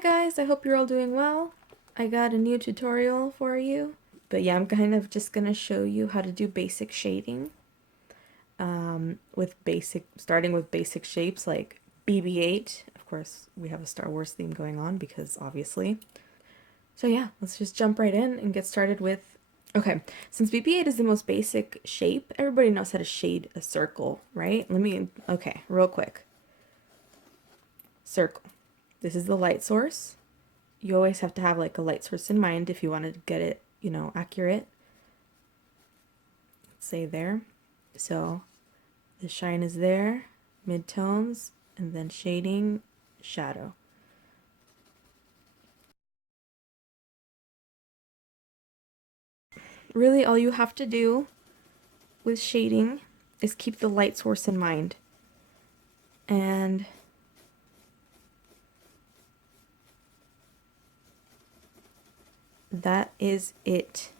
guys, I hope you're all doing well. I got a new tutorial for you. But yeah, I'm kind of just gonna show you how to do basic shading. Starting with basic shapes like BB-8. Of course, we have a Star Wars theme going on because obviously. So yeah, let's just jump right in and get started with, okay, since BB-8 is the most basic shape, everybody knows how to shade a circle, right? Okay, real quick. Circle. This is the light source. You always have to have like a light source in mind if you want to get it, accurate. Say there. So the shine is there, midtones, and then shading, shadow. Really, all you have to do with shading is keep the light source in mind. And that is it.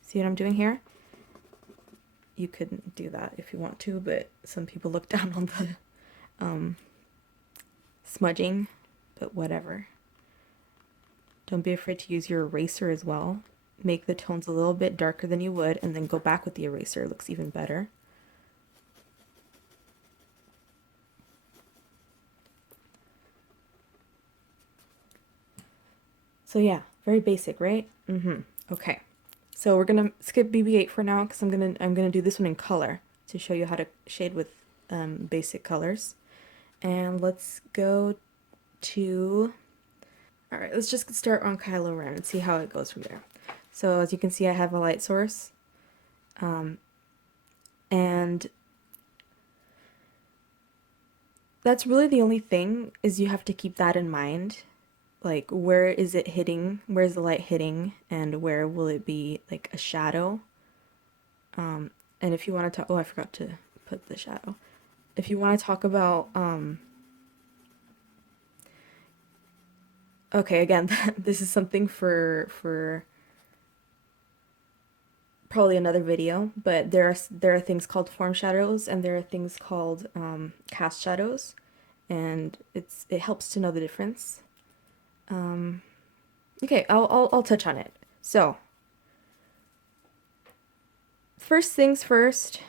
See what I'm doing here? You couldn't do that if you want to, but some people look down on the smudging, but whatever. Don't be afraid to use your eraser as well. Make the tones a little bit darker than you would, and then go back with the eraser. It looks even better. So yeah, very basic, right? Okay. So we're gonna skip BB-8 for now because I'm gonna do this one in color to show you how to shade with basic colors. And let's go to, all right, let's just start on Kylo Ren and see how it goes from there. So as you can see, I have a light source, and that's really the only thing, is you have to keep that in mind. Like, where is it hitting? Where's the light hitting? And where will it be like a shadow? And if you want to talk, oh, I forgot to put the shadow. If you want to talk about, okay, again, this is something for probably another video, but there are things called form shadows and there are things called cast shadows, and it helps to know the difference. Okay, I'll touch on it. So, first things first,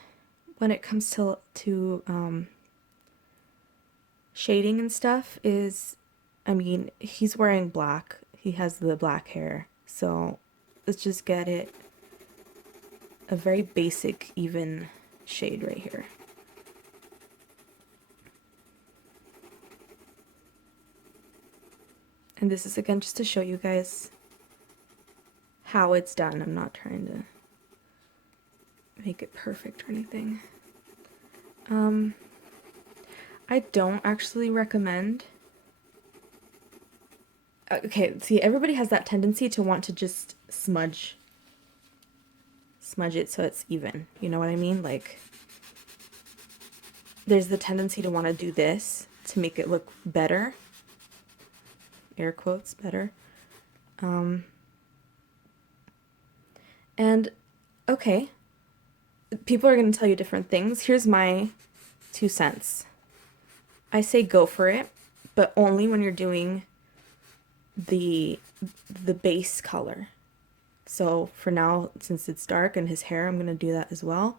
when it comes to shading and stuff, is, I mean, he's wearing black. He has the black hair. So, let's just get it a very basic, even shade right here. And this is again just to show you guys how it's done. I'm not trying to make it perfect or anything. I don't actually recommend. Okay, see, everybody has that tendency to want to just smudge it so it's even. You know what I mean? Like, there's the tendency to want to do this to make it look better. Air quotes, better. And okay, people are going to tell you different things. Here's my 2 cents. I say go for it, but only when you're doing the base color. So for now, since it's dark and his hair, I'm going to do that as well.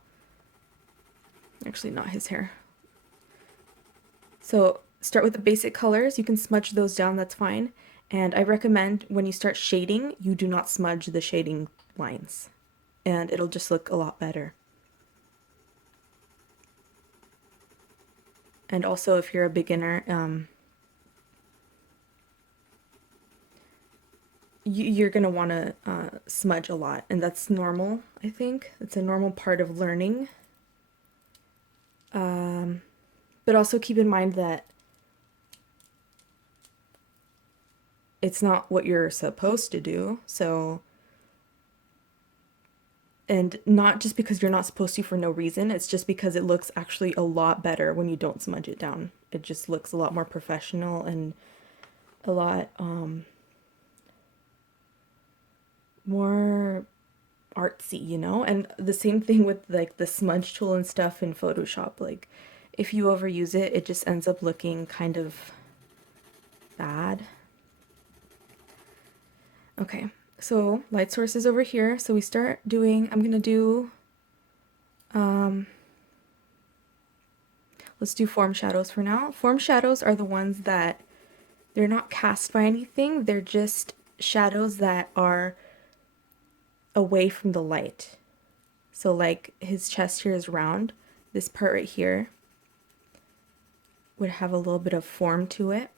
Actually, not his hair. So start with the basic colors. You can smudge those down, that's fine. And I recommend when you start shading, you do not smudge the shading lines. And it'll just look a lot better. And also, if you're a beginner, you're gonna want to smudge a lot, and that's normal. I think it's a normal part of learning. But also keep in mind that it's not what you're supposed to do. So, and not just because you're not supposed to for no reason, it's just because it looks actually a lot better when you don't smudge it down. It just looks a lot more professional and a lot more artsy, you know? And the same thing with like the smudge tool and stuff in Photoshop. Like, if you overuse it, it just ends up looking kind of bad. Okay, so light source is over here. So we start doing, I'm gonna do, let's do form shadows for now. Form shadows are the ones that they're not cast by anything. They're just shadows that are away from the light. So like his chest here is round. This part right here would have a little bit of form to it.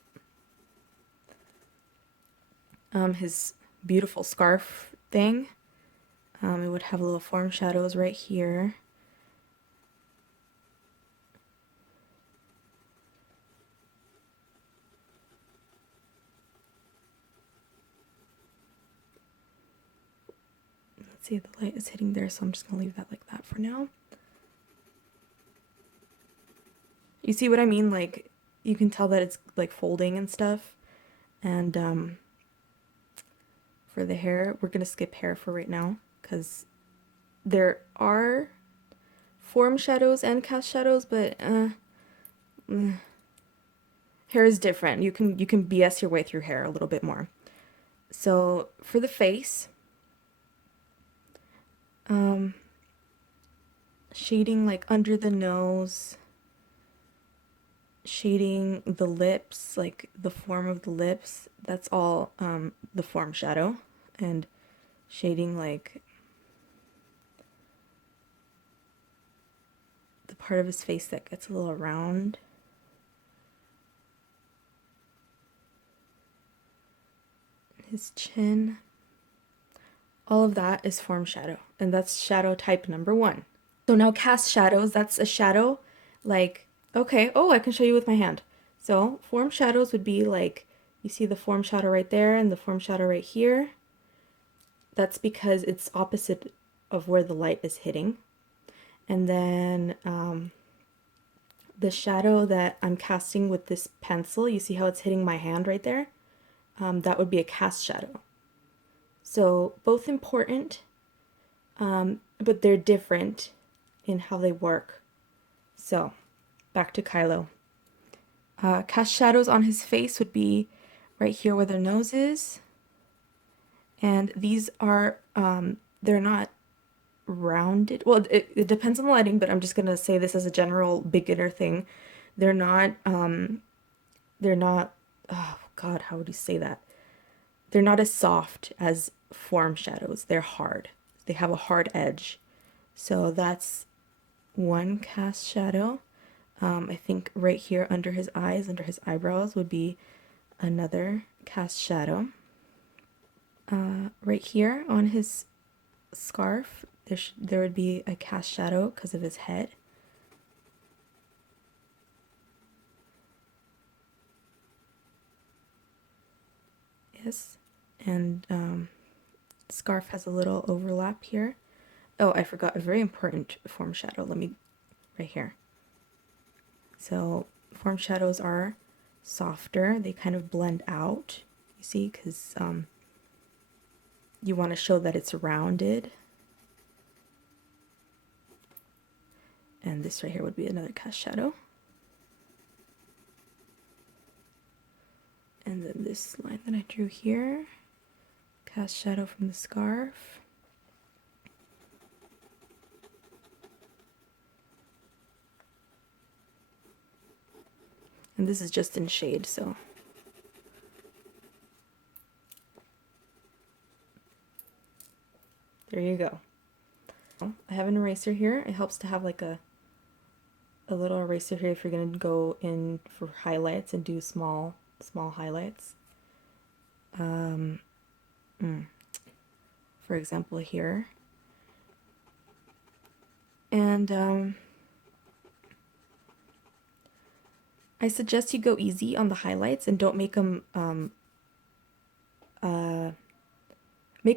His beautiful scarf thing, it would have a little form shadows right here. Let's see, the light is hitting there, so I'm just gonna leave that like that for now. You see what I mean? Like, you can tell that it's like folding and stuff. And for the hair, we're gonna skip hair for right now because there are form shadows and cast shadows, but hair is different. You can BS your way through hair a little bit more. So for the face, shading like under the nose, shading the lips, like the form of the lips, that's all the form shadow, and shading like the part of his face that gets a little round. His chin. All of that is form shadow, and that's shadow type number 1. So now cast shadows, that's a shadow like, okay, oh, I can show you with my hand. So form shadows would be like, you see the form shadow right there and the form shadow right here. That's because it's opposite of where the light is hitting. And then the shadow that I'm casting with this pencil, you see how it's hitting my hand right there? That would be a cast shadow. So both important, but they're different in how they work. So back to Kylo. Cast shadows on his face would be right here where the nose is. And these are, they're not rounded. Well, it depends on the lighting, but I'm just going to say this as a general beginner thing. They're not, oh God, how would you say that? They're not as soft as form shadows. They're hard. They have a hard edge. So that's one cast shadow. I think right here under his eyes, under his eyebrows, would be another cast shadow. Right here on his scarf, there would be a cast shadow because of his head. Yes, and scarf has a little overlap here. Oh, I forgot a very important form shadow. Right here. So form shadows are softer. They kind of blend out, you see, because you want to show that it's rounded. And this right here would be another cast shadow. And then this line that I drew here, cast shadow from the scarf. And this is just in shade, so. There you go. I have an eraser here. It helps to have like a little eraser here if you're going to go in for highlights and do small highlights. For example here. And I suggest you go easy on the highlights and don't make them a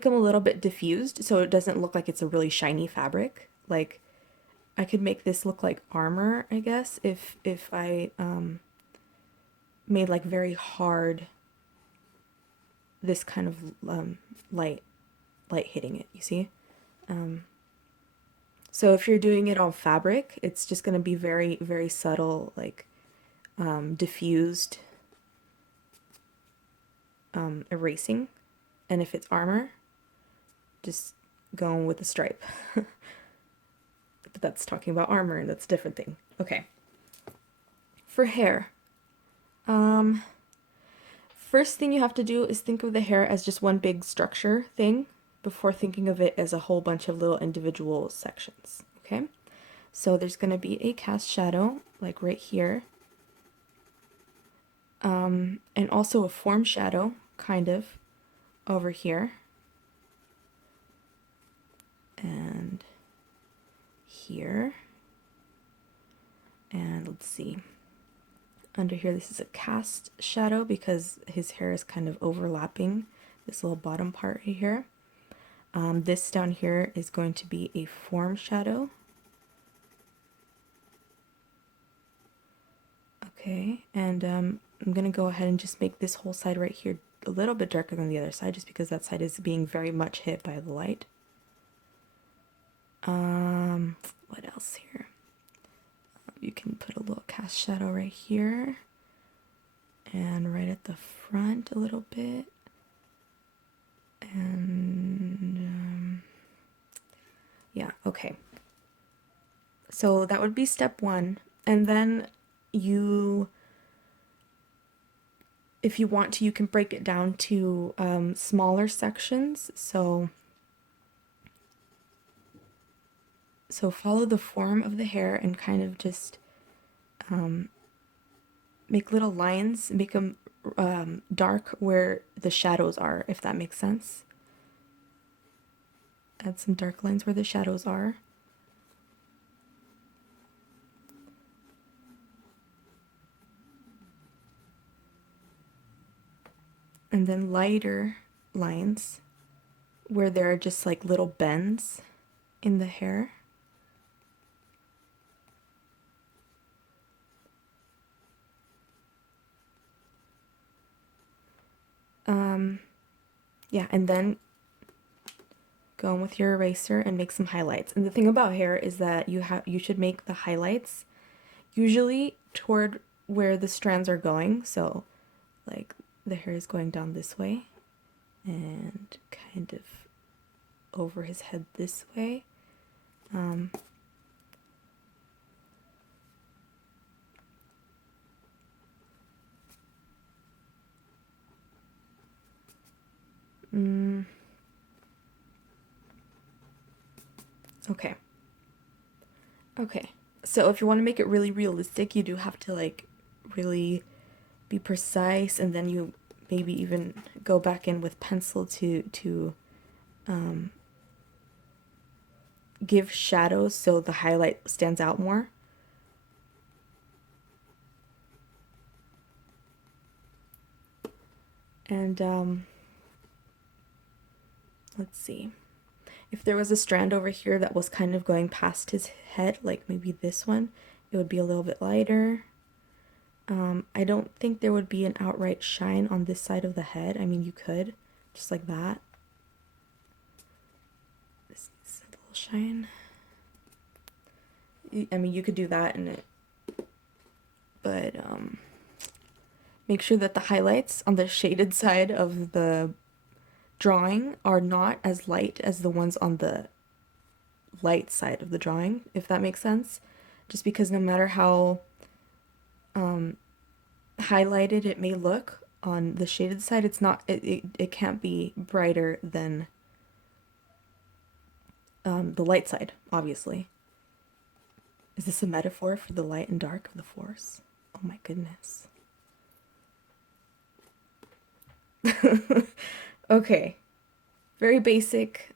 little bit diffused so it doesn't look like it's a really shiny fabric. Like I could make this look like armor, I guess, if I made like very hard this kind of light hitting it, you see? So if you're doing it on fabric, it's just going to be very, very subtle, like diffused erasing. And if it's armor, just going with the stripe. But that's talking about armor, and that's a different thing. Okay. For hair, first thing you have to do is think of the hair as just one big structure thing before thinking of it as a whole bunch of little individual sections. Okay? So there's going to be a cast shadow, like right here. And also a form shadow, kind of, over here. And here. And let's see. Under here, this is a cast shadow because his hair is kind of overlapping this little bottom part right here. This down here is going to be a form shadow. Okay, and I'm going to go ahead and just make this whole side right here a little bit darker than the other side, just because that side is being very much hit by the light. What else here? You can put a little cast shadow right here, and right at the front a little bit. And yeah, okay. So that would be step one. And then if you want to, you can break it down to smaller sections. So follow the form of the hair and kind of just make little lines, make them dark where the shadows are, if that makes sense. Add some dark lines where the shadows are. And then lighter lines where there are just like little bends in the hair. Yeah, and then go in with your eraser and make some highlights. And the thing about hair is that you should make the highlights usually toward where the strands are going. So like the hair is going down this way and kind of over his head this way. Okay. Okay. So if you want to make it really realistic, you do have to like really be precise, and then you maybe even go back in with pencil to give shadows so the highlight stands out more. And let's see. If there was a strand over here that was kind of going past his head, like maybe this one, it would be a little bit lighter. I don't think there would be an outright shine on this side of the head. I mean, you could, just like that. This is a little shine. I mean, you could do that in it, but make sure that the highlights on the shaded side of the drawing are not as light as the ones on the light side of the drawing, if that makes sense. Just because no matter how highlighted it may look on the shaded side, it's not, it can't be brighter than the light side, obviously. Is this a metaphor for the light and dark of the Force? Oh my goodness. Okay. Very basic.